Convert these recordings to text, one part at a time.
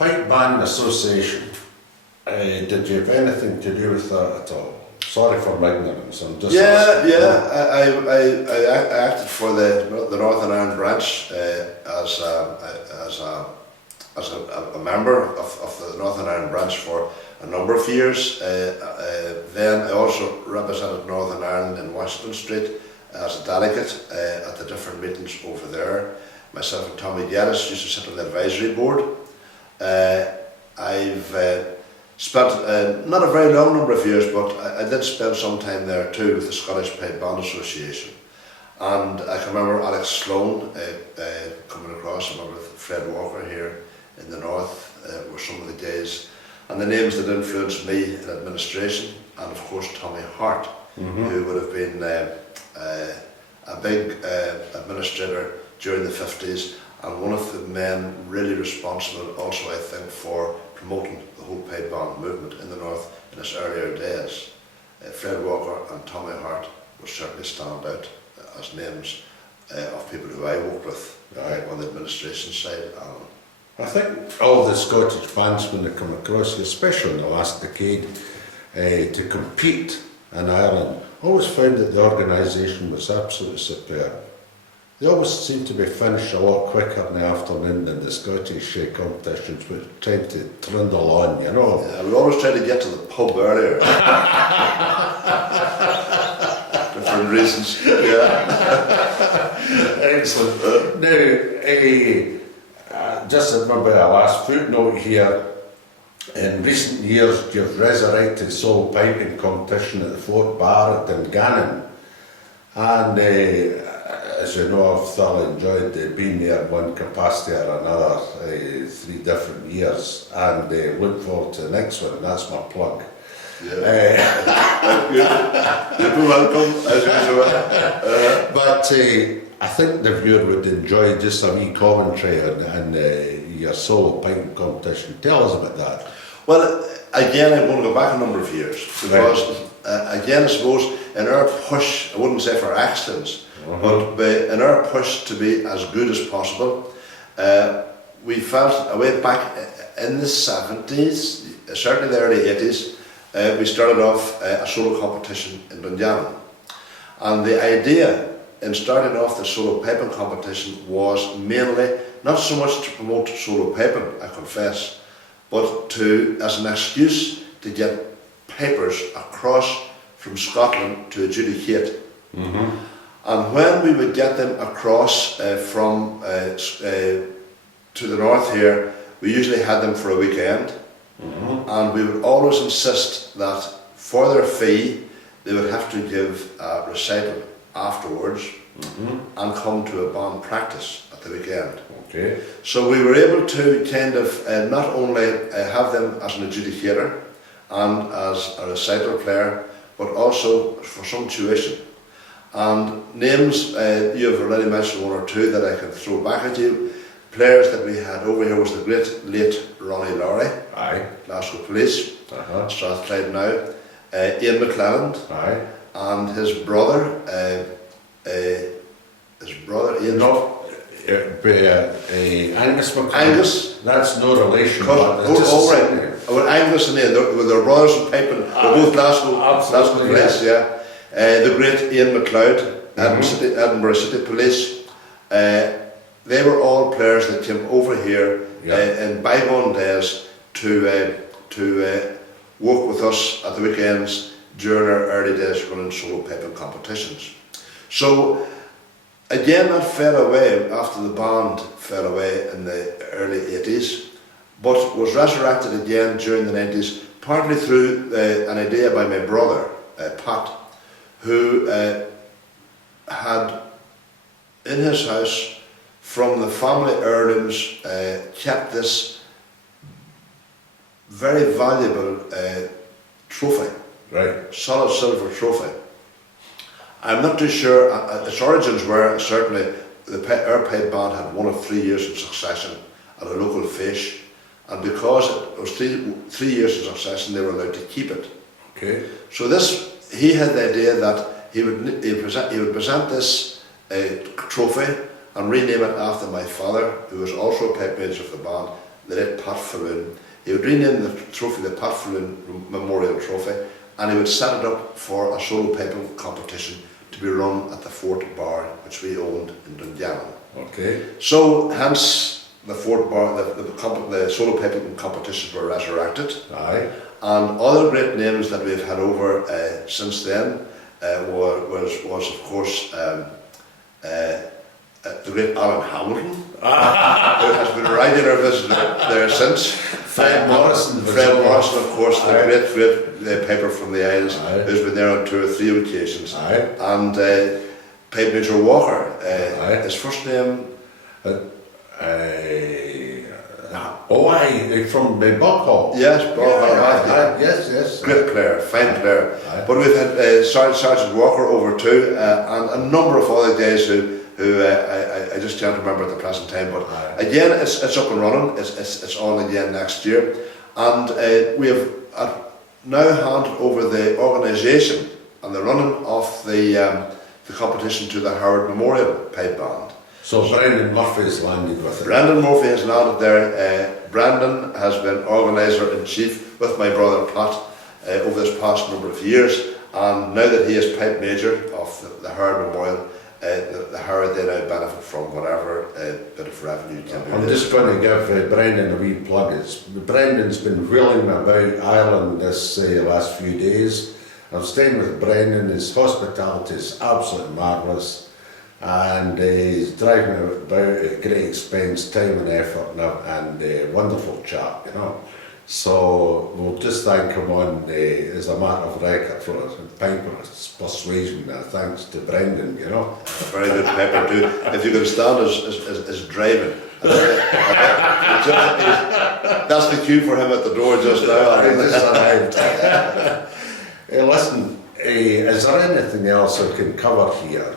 Pipe Band Association, did you have anything to do with that at all? Sorry for my ignorance, I'm just asking. I acted for the Northern Ireland branch as a member of the Northern Ireland branch for a number of years. Then I also represented Northern Ireland in Washington Street as a delegate at the different meetings over there. Myself and Tommy Geddes used to sit on the advisory board. I've spent not a very long number of years, but I did spend some time there too with the Scottish Pipe Band Association. And I can remember Alex Faloon coming across. I remember Fred Walker here in the north were some of the days. And the names that influenced me in administration, and of course Tommy Hart, who would have been a big administrator during the 50s, and one of the men really responsible also, I think, for promoting the whole pipe band movement in the north in its earlier days. Fred Walker and Tommy Hart would certainly stand out as names of people who I worked with on the administration side. I think all the Scottish bandsmen that come across, especially in the last decade, to compete in Ireland, always found that the organisation was absolutely superb. They always seemed to be finished a lot quicker in the afternoon than the Scottish competitions, which tend to trundle on, you know. Yeah, we always try to get to the pub earlier. Different reasons. Yeah. Excellent. Now, just remember a last footnote here. In recent years, you've resurrected the solo piping competition at the Fort Bar at Dungannon, and as you know, I've thoroughly enjoyed being there in one capacity or another 3 different years, and look forward to the next one. That's my plug. Yeah. You're welcome, as usual. But I think the viewer would enjoy just a wee commentary on your solo piping competition. Tell us about that. Well, again, I'm going to go back a number of years, because again, I suppose in our push, I wouldn't say for excellence, but in our push to be as good as possible, we felt way back in the 70s, certainly the early 80s, we started off a solo competition in Dungannon. And the idea in starting off the solo piping competition was mainly not so much to promote solo piping, I confess, but as an excuse to get pipers across from Scotland to adjudicate. And when we would get them across from to the north here, we usually had them for a weekend, and we would always insist that for their fee they would have to give a recital afterwards and come to a band practice at the weekend. Okay. So we were able to kind of not only have them as an adjudicator and as a recital player, but also for some tuition. And names, you have already mentioned 1 or 2 that I can throw back at you. Players that we had over here was the great late Ronnie Lowry, Glasgow Police, Strathclyde now, Ian McClelland, and his brother Ian. Angus McClelland. Angus. That's no relation. Angus and Ian, they're brothers in piping. They're both Glasgow Police, yeah. The great Ian McLeod, Edinburgh City Police. They were all players that came over here in bygone days to work with us at the weekends during our early days running solo piping competitions. So again, that fell away after the band fell away in the early 80s, but was resurrected again during the 90s, partly through an idea by my brother, Pat, who had in his house, from the family heirlooms, kept this very valuable trophy, solid silver trophy. I'm not too sure, its origins were certainly our pipe band had 1 of 3 years in succession at a local fish, and because it was three years in succession, they were allowed to keep it. Okay. So he had the idea that he would present this trophy and rename it after my father, who was also a pipe major of the band, the late Pat Faloon. He would rename the trophy the Pat Faloon Memorial Trophy, and he would set it up for a solo piping competition to be run at the Fort Bar, which we owned in Dungannon. Okay. So, hence the Fort Bar, the solo piping competitions were resurrected. Aye. And other great names that we've had over since then was of course the great Alan Hamilton, who has been a regular visitor there since. Fred Morrison. Fred Morrison, of course, the Aye. great piper from the Isles, Aye. who's been there on 2 or 3 occasions. Aye. And Pipe Major Walker, Aye. his first name. From the Buckhall. Yes, Bob Yeah, yes. Great player, fine player. Aye. But we've had Sergeant Walker over too, and a number of other guys who I just can't remember at the present time. But Aye. again, it's up and running. It's on again next year, and we have now handed over the organisation and the running of the competition to the Howard Memorial Pipe Band. So Brendan Murphy's landed with it. Brendan Murphy has landed there. Brendan has been organiser-in-chief with my brother Pat over this past number of years, and now that he is Pipe Major of the Howard Memorial, the Howard they now benefit from whatever bit of revenue can be I'm raised. just going to give Brendan a wee plug. Brendan's been wheeling about Ireland this last few days. I'm staying with Brendan. His hospitality is absolutely marvellous, and he's driving about at great expense, time and effort, and wonderful chap, you know. So we'll just thank him on as a matter of record for his piper's persuasion. Thanks to Brendan, you know. Very good piper too. If you could stand as driving. That's the cue for him at the door just now. He just arrived. Listen, is there anything else I can cover here?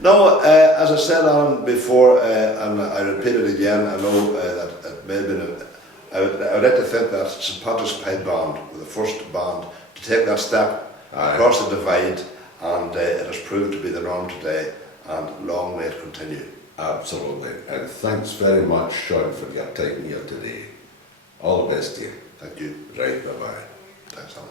No, as I said on before, and I repeat it again, I know that it may have been I would like to think that St Patrick's Pipe Band were the first band to take that step Aye. across the divide, and it has proved to be the norm today, and long may it continue. Absolutely. And thanks very much, Sean, for your time here today. All the best to you. Thank you. Right, bye-bye. Thanks, Alan.